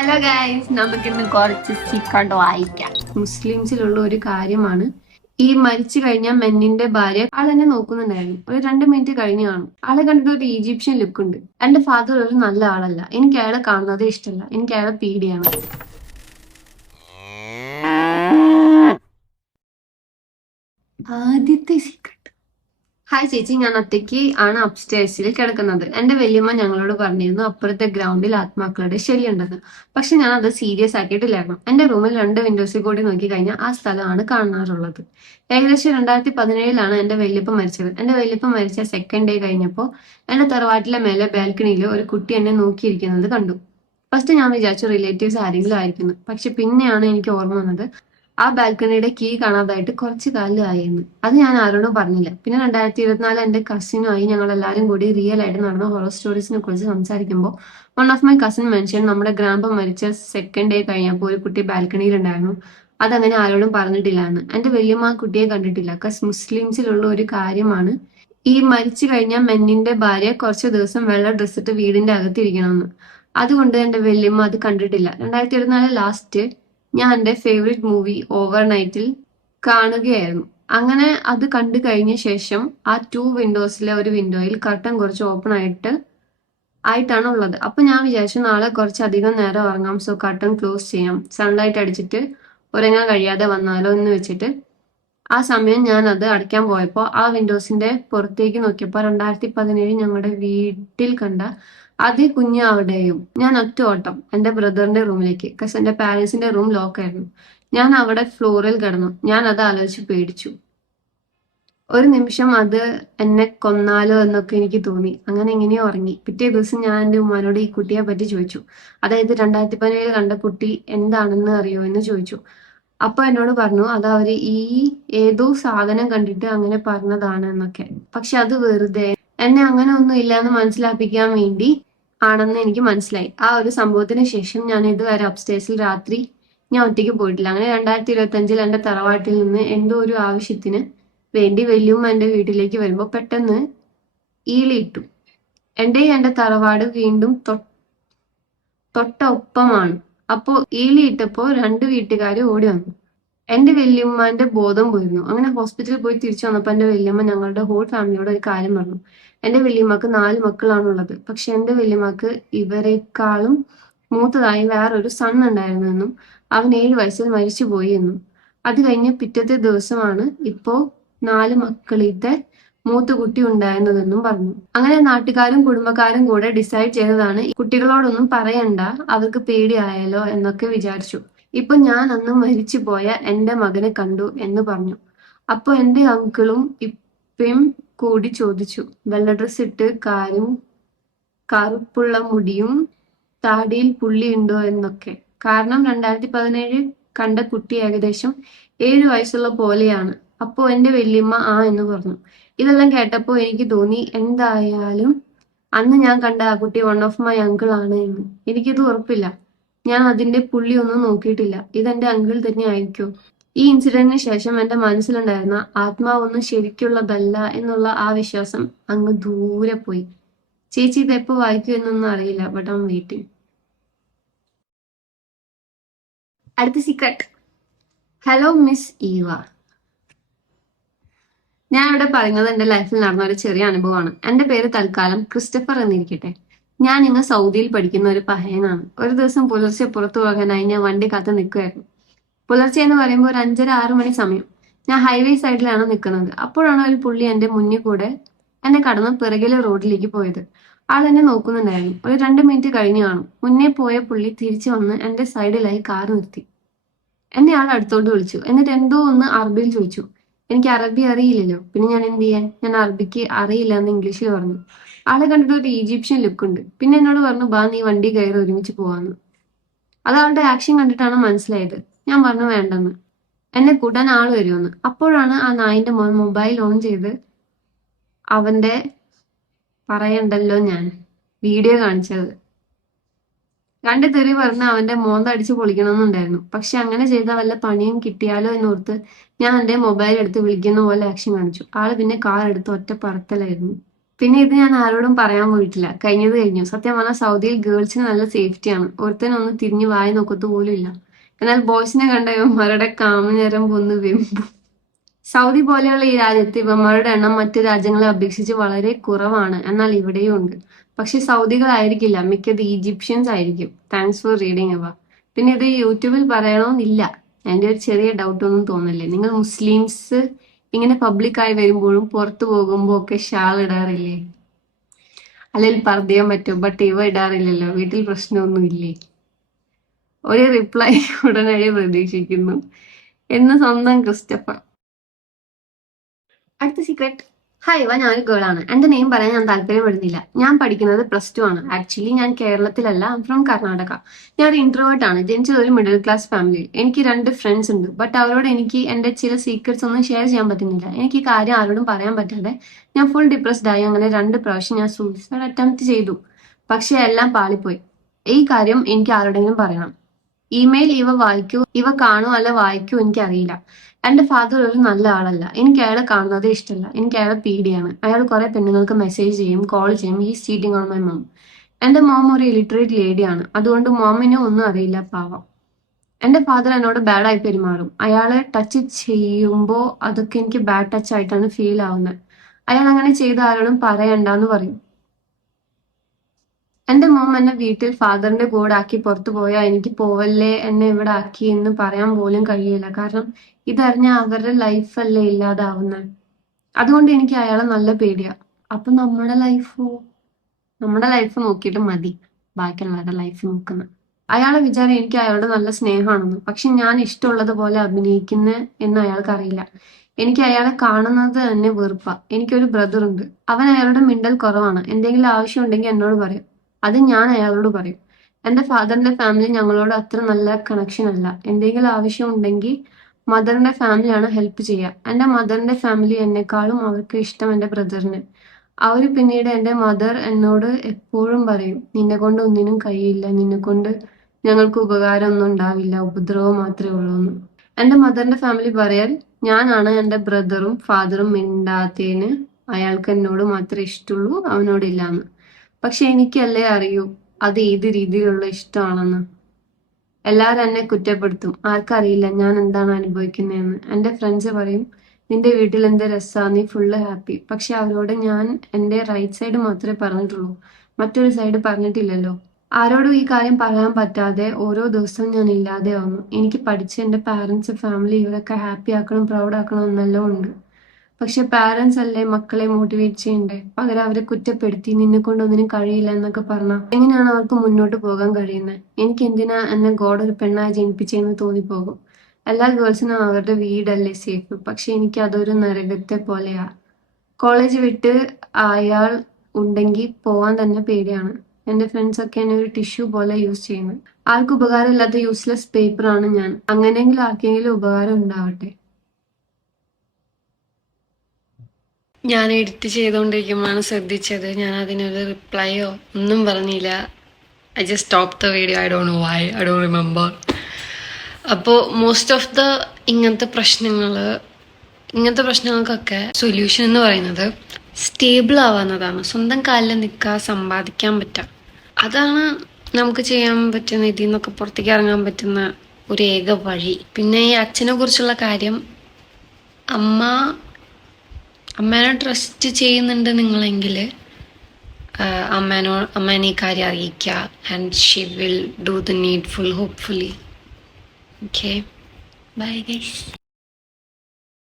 Hello guys, നമുക്കിന്ന് കുറച്ച് secret വായിക്കാം. മുസ്ലിംസിലുള്ള ഒരു കാര്യമാണ് ഈ മരിച്ചു കഴിഞ്ഞ മെന്നിന്റെ ഭാര്യ ആളെന്നെ നോക്കുന്നുണ്ടായിരുന്നു. ഒരു 2 മിനിറ്റ് കഴിഞ്ഞ് കാണും. ആളെ കണ്ടിട്ട് ഒരു ഈജിപ്ഷ്യൻ ലുക്ക് ഉണ്ട്. എന്റെ ഫാദർ ഒരു നല്ല ആളല്ല. എനിക്ക് അയാളെ കാണുന്നതേ ഇഷ്ടമല്ല. എനിക്ക് അയാളെ പേടിയാണ്. ആദ്യത്തെ സീക്രട്ട്. ഹായ് ചേച്ചി, ഞാൻ ഒറ്റയ്ക്ക് ആണ് അപ്സ്റ്റേഴ്സിൽ കിടക്കുന്നത്. എന്റെ വല്യമ്മ ഞങ്ങളോട് പറഞ്ഞിരുന്നു അപ്പുറത്തെ ഗ്രൗണ്ടിൽ ആത്മാക്കളുടെ ശല്യമുണ്ടെന്ന്. പക്ഷെ ഞാൻ അത് സീരിയസ് ആക്കിയിട്ടില്ലായിരുന്നു. എന്റെ റൂമിൽ 2 വിൻഡോസിൽ കൂടി നോക്കി കഴിഞ്ഞാൽ ആ സ്ഥലമാണ് കാണാറുള്ളത്. ഏകദേശം 2017 എന്റെ വല്യപ്പ മരിച്ചത്. എന്റെ വല്യപ്പ മരിച്ച സെക്കൻഡ് ഡേ കഴിഞ്ഞപ്പോൾ എന്റെ തറവാട്ടിലെ മേലെ ബാൽക്കണിയിൽ ഒരു കുട്ടി എന്നെ നോക്കിയിരിക്കുന്നത് കണ്ടു. ഫസ്റ്റ് ഞാൻ വിചാരിച്ചു റിലേറ്റീവ്സ് ആരെങ്കിലും ആയിരിക്കുന്നു. പക്ഷെ പിന്നെയാണ് എനിക്ക് ഓർമ്മ വന്നത് ആ ബാൽക്കണിയുടെ കീ കാണാതായിട്ട് കുറച്ച് കാലമായിരുന്നു. അത് ഞാൻ ആരോടും പറഞ്ഞില്ല. പിന്നെ 2024 എന്റെ കസിനുമായി ഞങ്ങൾ എല്ലാവരും കൂടി റിയൽ ആയിട്ട് നടന്ന ഹൊറർ സ്റ്റോറീസിനെ കുറിച്ച് സംസാരിക്കുമ്പോൾ one of my cousin mention നമ്മുടെ ഗ്രാൻഡ് മരിച്ച സെക്കൻഡ് ഡേ കഴിഞ്ഞപ്പോൾ ഒരു കുട്ടി ബാൽക്കണിയിൽ ഉണ്ടായിരുന്നു. അതങ്ങനെ ആരോടും പറഞ്ഞിട്ടില്ല എന്ന്. എന്റെ വല്യമ്മ ആ കുട്ടിയെ കണ്ടിട്ടില്ല. മുസ്ലിംസിലുള്ള ഒരു കാര്യമാണ് ഈ മരിച്ചു കഴിഞ്ഞ മെന്നിന്റെ ഭാര്യ കുറച്ച് ദിവസം വെള്ള ഡ്രസ് ഇട്ട് വീടിന്റെ അകത്തിരിക്കണമെന്ന്. അതുകൊണ്ട് എന്റെ വല്യമ്മ അത് കണ്ടിട്ടില്ല. 2024 ലാസ്റ്റ് ഞാൻ എൻ്റെ ഫേവറേറ്റ് മൂവി ഓവർ നൈറ്റിൽ കാണുകയായിരുന്നു. അങ്ങനെ അത് കണ്ടു കഴിഞ്ഞ ശേഷം ആ 2 വിൻഡോസിലെ ഒരു വിൻഡോയിൽ കർട്ടൻ കുറച്ച് ഓപ്പൺ ആയിട്ടാണ് ഉള്ളത്. അപ്പൊ ഞാൻ വിചാരിച്ചു നാളെ കുറച്ചധികം നേരം ഉറങ്ങാം, സോ കർട്ടൻ ക്ലോസ് ചെയ്യാം, സൺലൈറ്റ് അടിച്ചിട്ട് ഉറങ്ങാൻ കഴിയാതെ വന്നാലോ എന്ന് വെച്ചിട്ട് ആ സമയം ഞാൻ അത് അടയ്ക്കാൻ പോയപ്പോൾ ആ വിൻഡോസിന്റെ പുറത്തേക്ക് നോക്കിയപ്പോൾ 2017 ഞങ്ങളുടെ വീട്ടിൽ കണ്ട അതേ കുഞ്ഞ് അവിടെയും. ഞാൻ ഒറ്റ ഓട്ടം എന്റെ ബ്രദറിന്റെ റൂമിലേക്ക്. എന്റെ പാരന്റ്സിന്റെ റൂം ലോക്ക് ആയിരുന്നു. ഞാൻ അവിടെ ഫ്ലോറിൽ കിടന്നു. ഞാൻ അത് ആലോചിച്ച് പേടിച്ചു. ഒരു നിമിഷം അത് എന്നെ കൊന്നാലോ എന്നൊക്കെ എനിക്ക് തോന്നി. അങ്ങനെ എങ്ങനെയോ ഉറങ്ങി. പിറ്റേ ദിവസം ഞാൻ എന്റെ ഉമ്മാനോട് ഈ കുട്ടിയെ പറ്റി ചോദിച്ചു. അതായത് 2017 കണ്ട കുട്ടി എന്താണെന്ന് അറിയോ എന്ന് ചോദിച്ചു. അപ്പൊ എന്നോട് പറഞ്ഞു അത് അവര് ഈ ഏതോ സാധനം കണ്ടിട്ട് അങ്ങനെ പറഞ്ഞതാണ് എന്നൊക്കെ. പക്ഷെ അത് വെറുതെ എന്നെ അങ്ങനെ ഒന്നും ഇല്ല എന്ന് മനസ്സിലാപ്പിക്കാൻ വേണ്ടി ആണെന്ന് എനിക്ക് മനസ്സിലായി. ആ ഒരു സംഭവത്തിന് ശേഷം ഞാൻ ഇതുവരെ അപ്സ്റ്റേഴ്സിൽ രാത്രി ഞാൻ ഒറ്റയ്ക്ക് പോയിട്ടില്ല. അങ്ങനെ 2025 എന്റെ തറവാട്ടിൽ നിന്ന് എന്തോ ഒരു ആവശ്യത്തിന് വേണ്ടി വല്യമ്മ എന്റെ വീട്ടിലേക്ക് വരുമ്പോൾ പെട്ടെന്ന് ഈളിയിട്ടു. എന്റെ തറവാട് വീണ്ടും തൊട്ടൊപ്പമാണ്. അപ്പോ ഈളിയിട്ടപ്പോ 2 വീട്ടുകാര് ഓടി വന്നു. എന്റെ വല്യമ്മന്റെ ബോധം പോയിരുന്നു. അങ്ങനെ ഹോസ്പിറ്റലിൽ പോയി തിരിച്ചു വന്നപ്പോ എന്റെ വല്യമ്മ ഞങ്ങളുടെ ഹോൾ ഫാമിലിയോട് ഒരു കാര്യം പറഞ്ഞു. എന്റെ വല്യമ്മക്ക് 4 മക്കളാണുള്ളത്. പക്ഷെ എന്റെ വല്യമ്മക്ക് ഇവരെക്കാളും മൂത്തതായി വേറൊരു സൺ ഉണ്ടായിരുന്നു എന്നും അവൻ 7 വയസ്സിൽ മരിച്ചുപോയി എന്നും. അത് കഴിഞ്ഞ് പിറ്റത്തെ ദിവസമാണ് ഇപ്പോ 4 മക്കളിത്തെ മൂത്ത കുട്ടി ഉണ്ടായിരുന്നതെന്നും പറഞ്ഞു. അങ്ങനെ നാട്ടുകാരും കുടുംബക്കാരും കൂടെ ഡിസൈഡ് ചെയ്തതാണ് കുട്ടികളോടൊന്നും പറയണ്ട, അവർക്ക് പേടിയായാലോ എന്നൊക്കെ വിചാരിച്ചു. ഇപ്പൊ ഞാൻ അന്ന് മരിച്ചുപോയ എന്റെ മകനെ കണ്ടു എന്ന് പറഞ്ഞു. അപ്പൊ എന്റെ അങ്കിളും ഇപ്പയും കൂടി ചോദിച്ചു, വെള്ള ഡ്രസ് ഇട്ട് കറുപ്പുള്ള മുടിയും താടിയിൽ പുള്ളിയുണ്ടോ എന്നൊക്കെ. കാരണം 2017 കണ്ട കുട്ടി ഏകദേശം 7 വയസ്സുള്ള പോലെയാണ്. അപ്പോ എന്റെ വല്യമ്മ ആ എന്ന് പറഞ്ഞു. ഇതെല്ലാം കേട്ടപ്പോ എനിക്ക് തോന്നി എന്തായാലും അന്ന് ഞാൻ കണ്ട ആ കുട്ടി വൺ ഓഫ് മൈ അങ്കിൾ ആണ് എന്ന്. എനിക്കിത് ഉറപ്പില്ല. ഞാൻ അതിന്റെ പുള്ളി ഒന്നും നോക്കിയിട്ടില്ല. ഇതെന്റെ അങ്കിൾ തന്നെ ആയിരിക്കോ? ഈ ഇൻസിഡന്റിന് ശേഷം എന്റെ മനസ്സിലുണ്ടായിരുന്ന ആത്മാവൊന്നും ശരിക്കുള്ളതല്ല എന്നുള്ള ആ വിശ്വാസം അങ്ങ് ദൂരെ പോയി. ചേച്ചി ഇതെപ്പോ വായിക്കൂ എന്നൊന്നും അറിയില്ല. But I M waiting. അടുത്ത സീക്രട്ട്. Hello miss Eva. ഞാൻ ഇവിടെ പറയുന്നത് എന്റെ ലൈഫിൽ നടന്ന ഒരു ചെറിയ അനുഭവമാണ്. എന്റെ പേര് തൽക്കാലം ക്രിസ്റ്റഫർ എന്നിരിക്കട്ടെ. ഞാൻ ഇന്ന് സൗദിയിൽ പഠിക്കുന്ന ഒരു പഹയനാണ്. ഒരു ദിവസം പുലർച്ചെ പുറത്തു പോകാനായി ഞാൻ വണ്ടി കാത്ത് നിൽക്കുമായിരുന്നു. പുലർച്ചെ എന്ന് പറയുമ്പോൾ ഒരു 5:30-6 മണി സമയം. ഞാൻ ഹൈവേ സൈഡിലാണ് നിൽക്കുന്നത്. അപ്പോഴാണ് ഒരു പുള്ളി എന്റെ മുന്നിൽ കൂടെ എന്നെ കടന്ന് പിറകിലെ റോഡിലേക്ക് പോയത്. ആൾ എന്നെ നോക്കുന്നുണ്ടായിരുന്നു. ഒരു 2 മിനിറ്റ് കഴിഞ്ഞു കാണും. മുന്നേ പോയ പുള്ളി തിരിച്ചു വന്ന് എന്റെ സൈഡിലായി കാർ നിർത്തി. എന്നെ ആൾ അടുത്തോട്ട് വിളിച്ചു. എന്നിട്ട് എന്തോ ഒന്ന് അറബിയിൽ ചോദിച്ചു. എനിക്ക് അറബി അറിയില്ലല്ലോ, പിന്നെ ഞാൻ എന്ത് ചെയ്യാൻ? ഞാൻ അറബിക്ക് അറിയില്ല എന്ന് ഇംഗ്ലീഷിൽ പറഞ്ഞു. ആളെ കണ്ടിട്ട് ഒരു ഈജിപ്ഷ്യൻ ലുക്ക് ഉണ്ട്. പിന്നെ എന്നോട് പറഞ്ഞു, ബാ നീ വണ്ടി കയറി ഒരുമിച്ച് പോവാന്ന്. അത് ആളുടെ ആക്ഷൻ കണ്ടിട്ടാണ് മനസ്സിലായത്. ഞാൻ പറഞ്ഞു വേണ്ടെന്ന്. എന്നെ കൂട്ടാൻ ആള് വരുമെന്ന്. അപ്പോഴാണ് ആ നായിന്റെ മോൻ മൊബൈൽ ഓൺ ചെയ്ത് അവന്റെ പറയണ്ടല്ലോ ഞാൻ വീഡിയോ കാണിച്ചത്. 2 തെറി പറഞ്ഞ് അവന്റെ മോന്ത അടിച്ച് പൊളിക്കണമെന്നുണ്ടായിരുന്നു. പക്ഷെ അങ്ങനെ ചെയ്താൽ വല്ല പണിയും കിട്ടിയാലോ എന്നോർത്ത് ഞാൻ എന്റെ മൊബൈൽ എടുത്ത് വിളിക്കുന്ന പോലെ ആക്ഷൻ കാണിച്ചു. ആള് പിന്നെ കാർ എടുത്ത് ഒറ്റ പറത്തലായിരുന്നു. പിന്നെ ഇത് ഞാൻ ആരോടും പറയാൻ പോയിട്ടില്ല. കഴിഞ്ഞത് കഴിഞ്ഞു. സത്യം പറഞ്ഞാൽ സൗദിയിൽ ഗേൾസിന് നല്ല സേഫ്റ്റിയാണ്. ഒരുത്തനൊന്ന് തിരിഞ്ഞു വായി നോക്കത്ത് പോലും ഇല്ല. എന്നാൽ ബോയ്സിനെ കണ്ട ഇവന്മാരുടെ കാമഞരമ്പ് ഒന്ന് വെമ്പും. സൗദി പോലെയുള്ള ഈ രാജ്യത്ത് ഇവന്മാരുടെ എണ്ണം മറ്റു രാജ്യങ്ങളെ അപേക്ഷിച്ച് വളരെ കുറവാണ്. എന്നാൽ ഇവിടെയും ഉണ്ട്. പക്ഷെ സൗദികളായിരിക്കില്ല, മിക്കത് ഈജിപ്ഷ്യൻസ് ആയിരിക്കും. താങ്ക്സ് ഫോർ റീഡിങ് അവ. പിന്നെ ഇത് യൂട്യൂബിൽ പറയണമെന്നില്ല. എൻ്റെ ഒരു ചെറിയ ഡൗട്ട് ഒന്നും തോന്നില്ലേ? നിങ്ങൾ മുസ്ലിംസ് ഇങ്ങനെ പബ്ലിക്കായി വരുമ്പോഴും പുറത്തു പോകുമ്പോ ഒക്കെ ഷാൾ ഇടാറില്ലേ? അല്ലെങ്കിൽ പർദ്ദയാൻ പറ്റും, ബട്ട് ഇവ ഇടാറില്ലല്ലോ. വീട്ടിൽ പ്രശ്നമൊന്നും ഇല്ലേ? ഒരു റിപ്ലൈ ഉടനടി പ്രതീക്ഷിക്കുന്നു എന്ന് സ്വന്തം ക്രിസ്റ്റഫർ. അടുത്ത സീക്രട്ട്. ഹായ്, ഇവ ഞാനൊരു ഗേൾ ആണ്. എന്റെ നെയിം പറയാൻ ഞാൻ താല്പര്യപ്പെടുന്നില്ല. ഞാൻ പഠിക്കുന്നത് +2 ആണ്. ആക്ച്വലി ഞാൻ കേരളത്തിലല്ല, ഫ്രം കർണാടക. ഞാൻ ഒരു ഇൻട്രോവേർട്ട് ആണ്. ജനിച്ചത് ഒരു മിഡിൽ ക്ലാസ് ഫാമിലിയിൽ. എനിക്ക് 2 ഫ്രണ്ട്സ് ഉണ്ട്. ബട്ട് അവരോട് എനിക്ക് എന്റെ ചില സീക്രട്സ് ഒന്നും ഷെയർ ചെയ്യാൻ പറ്റുന്നില്ല. എനിക്ക് ഈ കാര്യം ആരോടും പറയാൻ പറ്റാതെ ഞാൻ ഫുൾ ഡിപ്രസ്ഡ് ആയി. അങ്ങനെ 2 പ്രാവശ്യം ഞാൻ സൂയിസൈഡ് അറ്റംപ്റ്റ് ചെയ്തു. പക്ഷെ എല്ലാം പാളിപ്പോയി. ഈ കാര്യം എനിക്ക് ആരോടെങ്കിലും പറയണം. ഇമെയിൽ ഇവ കാണുമോ അല്ല വായിക്കോ എനിക്കറിയില്ല. എന്റെ ഫാദർ ഒരു നല്ല ആളല്ല. എനിക്ക് അയാളെ കാണുന്നത് ഇഷ്ടമല്ല. എനിക്ക് അയാളെ പേടിയാണ്. അയാൾ കുറെ പെണ്ണുങ്ങൾക്ക് മെസ്സേജ് ചെയ്യും, കോൾ ചെയ്യും. He's cheating on my mom. എന്റെ മോം ഒരു ഇലിറ്ററേറ്റ് ലേഡിയാണ്. അതുകൊണ്ട് മോമിന് ഒന്നും അറിയില്ല, പാവം. എന്റെ ഫാദർ എന്നോട് ബാഡായി പെരുമാറും. അയാളെ ടച്ച് ചെയ്യുമ്പോൾ അതൊക്കെ എനിക്ക് ബാഡ് ടച്ച് ആയിട്ടാണ് ഫീൽ ആവുന്നത്. അയാൾ അങ്ങനെ ചെയ്ത ആരോടും പറയണ്ടെന്ന് പറയും. എന്റെ മോം എന്നെ വീട്ടിൽ ഫാദറിന്റെ കൂടെ ആക്കി പുറത്തു പോയാൽ എനിക്ക് പോവല്ലേ, എന്നെ ഇവിടെ ആക്കി എന്ന് പറയാൻ പോലും കഴിയില്ല. കാരണം ഇതറിഞ്ഞ അവരുടെ ലൈഫല്ലേ ഇല്ലാതാവുന്നത്. അതുകൊണ്ട് എനിക്ക് അയാളെ നല്ല പേടിയാ. അപ്പൊ നമ്മുടെ ലൈഫ് നോക്കിയിട്ട് മതി ബാക്കിയുള്ളവരുടെ ലൈഫ് നോക്കുന്നത്. അയാളെ വിചാരം എനിക്ക് അയാളുടെ നല്ല സ്നേഹമാണെന്ന്. പക്ഷെ ഞാൻ ഇഷ്ടമുള്ളത് പോലെ അഭിനയിക്കുന്ന എന്ന് അയാൾക്ക് അറിയില്ല. എനിക്ക് അയാളെ കാണുന്നത് തന്നെ വെറുപ്പാ. എനിക്കൊരു ബ്രദർ ഉണ്ട്. അവൻ അയാളുടെ മിണ്ടൽ കുറവാണ്. എന്തെങ്കിലും ആവശ്യം ഉണ്ടെങ്കിൽ എന്നോട് പറയും. അത് ഞാൻ അയാളോട് പറയും. എന്റെ ഫാദറിന്റെ ഫാമിലി ഞങ്ങളോട് അത്ര നല്ല കണക്ഷൻ അല്ല. എന്തെങ്കിലും ആവശ്യം ഉണ്ടെങ്കിൽ മദറിന്റെ ഫാമിലിയാണ് ഹെൽപ്പ് ചെയ്യുക. എന്റെ മദറിന്റെ ഫാമിലി എന്നെക്കാളും അവർക്ക് ഇഷ്ടം എന്റെ ബ്രദറിന്. അവര് പിന്നീട് എന്റെ മദർ എന്നോട് എപ്പോഴും പറയും, നിന്നെ കൊണ്ട് ഒന്നിനും കഴിയില്ല, നിന്നെ കൊണ്ട് ഞങ്ങൾക്ക് ഉപകാരം ഒന്നും ഉണ്ടാവില്ല, ഉപദ്രവം മാത്രമേ ഉള്ളൂ എന്ന്. എന്റെ മദറിന്റെ ഫാമിലി പറയാൻ ഞാനാണ് എന്റെ ബ്രദറും ഫാദറും മിണ്ടാത്തതിന് അയാൾക്ക് എന്നോട് മാത്രമേ ഇഷ്ടമുള്ളൂ, അവനോടില്ലാന്ന്. പക്ഷെ എനിക്കല്ലേ അറിയൂ അത് ഏത് രീതിയിലുള്ള ഇഷ്ടമാണെന്ന്. എല്ലാവരും എന്നെ കുറ്റപ്പെടുത്തും. ആർക്കറിയില്ല ഞാൻ എന്താണ് അനുഭവിക്കുന്നതെന്ന്. എന്റെ ഫ്രണ്ട്സ് പറയും, നിന്റെ വീട്ടിൽ എന്ത് രസാ, നീ ഫുള്ള് ഹാപ്പി. പക്ഷെ അവരോട് ഞാൻ എന്റെ റൈറ്റ് സൈഡ് മാത്രമേ പറഞ്ഞിട്ടുള്ളൂ, മറ്റൊരു സൈഡ് പറഞ്ഞിട്ടില്ലല്ലോ. ആരോടും ഈ കാര്യം പറയാൻ പറ്റാതെ ഓരോ ദിവസവും ഞാൻ ഇല്ലാതെ ആവുന്നു. എനിക്ക് പഠിച്ച എന്റെ പാരന്റ്സ്, ഫാമിലി ഇവരൊക്കെ ഹാപ്പി ആക്കണം, പ്രൗഡ് ആക്കണം എന്നെല്ലാം ഉണ്ട്. പക്ഷെ പാരന്റ്സ് അല്ലേ മക്കളെ മോട്ടിവേറ്റ് ചെയ്യണ്ടേ? പകരം അവരെ കുറ്റപ്പെടുത്തി നിന്നെ കൊണ്ട് ഒന്നിനും കഴിയില്ല എന്നൊക്കെ പറഞ്ഞാൽ എങ്ങനെയാണ് അവർക്ക് മുന്നോട്ട് പോകാൻ കഴിയുന്നത്? എനിക്ക് എന്തിനാ എന്നെ ഗോഡ് ഒരു പെണ്ണായി ജനിപ്പിച്ചെന്ന് തോന്നിപ്പോകും. എല്ലാ ഗേൾസിനും അവരുടെ വീടല്ലേ സേഫ്. പക്ഷെ എനിക്ക് അതൊരു നരകത്തെ പോലെയാ. കോളേജ് വിട്ട് അയാൾ ഉണ്ടെങ്കിൽ പോവാൻ തന്നെ പേടിയാണ്. എന്റെ ഫ്രണ്ട്സ് ഒക്കെ എന്നെ ഒരു ടിഷ്യൂ പോലെ യൂസ് ചെയ്യുന്നു. ആർക്കും ഉപകാരമില്ലാത്ത യൂസ്ലെസ് പേപ്പറാണ് ഞാൻ. അങ്ങനെയെങ്കിലും ആർക്കെങ്കിലും ഉപകാരം ഉണ്ടാവട്ടെ. ഞാൻ എഡിറ്റ് ചെയ്തുകൊണ്ടിരിക്കുമ്പോഴാണ് ശ്രദ്ധിച്ചത്. ഞാൻ അതിനൊരു റിപ്ലൈയോ ഒന്നും പറഞ്ഞില്ല. I just stop the video. I don't know why, I don't remember. അപ്പോൾ മോസ്റ്റ് ഓഫ് ദ ഇങ്ങനത്തെ പ്രശ്നങ്ങൾക്കൊക്കെ സൊല്യൂഷൻ എന്ന് പറയുന്നത് സ്റ്റേബിൾ ആവാവുന്നതാണ്. സ്വന്തം കാലിൽ നിൽക്കുക, സമ്പാദിക്കാൻ പറ്റുക. അതാണ് നമുക്ക് ചെയ്യാൻ പറ്റുന്ന, ഇതിൽ നിന്നൊക്കെ പുറത്തേക്ക് ഇറങ്ങാൻ പറ്റുന്ന ഒരു ഏക വഴി. പിന്നെ ഈ അച്ഛനെ കുറിച്ചുള്ള കാര്യം, അമ്മേനെ ട്രസ്റ്റ് ചെയ്യുന്നുണ്ട് നിങ്ങളെങ്കിൽ അമ്മേനെ ഈ കാര്യം അറിയിക്കുക. And she will do the needful, hopefully. Okay, bye guys.